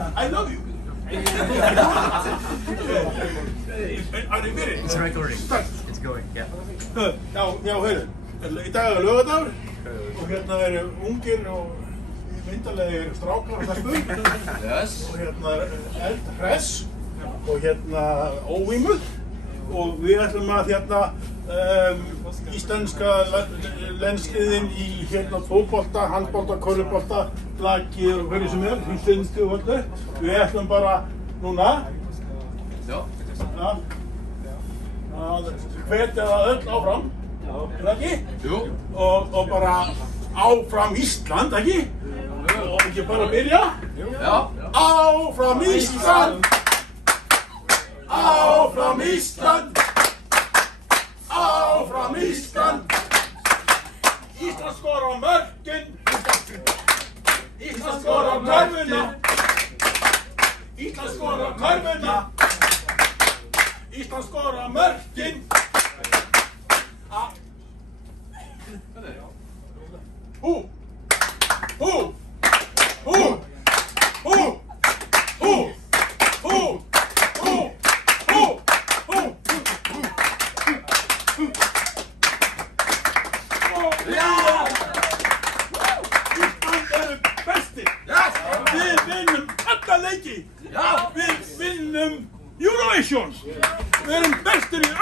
I love you. Are you ready? It's recording. It's going, yeah. Já, heyrðu. Í dag laugardagur og hérna ungir og myndarlegir strákar og stelpur. Yes. Og eldhress og óvímuð og við ætlum að íslenska lenskiðin í fótbolta, handbolta, körfubolta, blaki og hverju sem íslensku og öllu. Við ætlum bara núna að hvetja það öll áfram, ekki? Jú. Og bara áfram Ísland, ekki? Og ekki bara byrja? Já. Áfram Ísland! Áfram Ísland! Áfram Ísland! Ísland skorar mörkin! Ísland skorar körfuna! Ísland skorar körfuna! Ísland skorar mörkin! Hú! Hú! Hú! Hú! Hú! Hú! Hú! Hú! Hú! Ísland bestir! Við vinnum alla leiki! Við vinnum Eurovision! Við erum bestir í